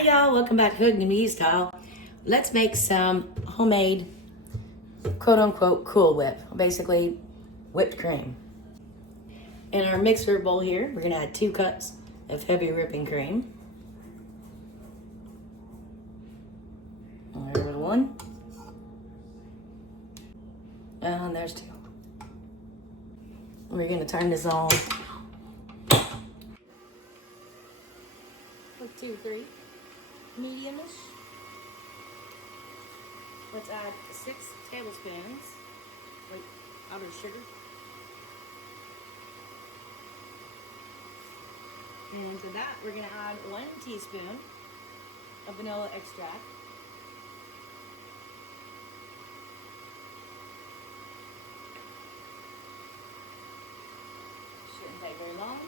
Hi y'all, welcome back to Hood and Me Style. Let's make some homemade quote-unquote Cool Whip, basically whipped cream. In our mixer bowl here, we're gonna add 2 cups of heavy whipping cream. There's 1. And there's 2. We're gonna turn this on. 2, 3, medium-ish. Let's add 6 tablespoons powdered sugar. And to that, we're gonna add 1 teaspoon of vanilla extract. Shouldn't take very long.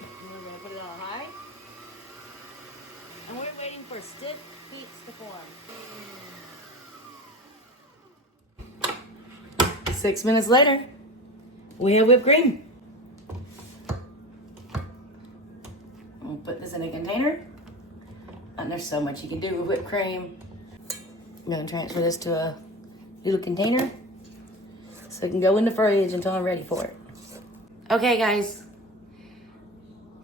And we're gonna put it on high. And we're waiting for stiff heats to form. 6 minutes later, we have whipped cream. We'll put this in a container. And there's so much you can do with whipped cream. I'm gonna transfer this to a little container so it can go in the fridge until I'm ready for it. Okay guys,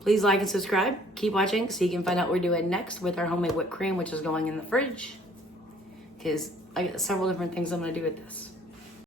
please like and subscribe. Keep watching so you can find out what we're doing next with our homemade whipped cream, which is going in the fridge. Because I got several different things I'm gonna do with this.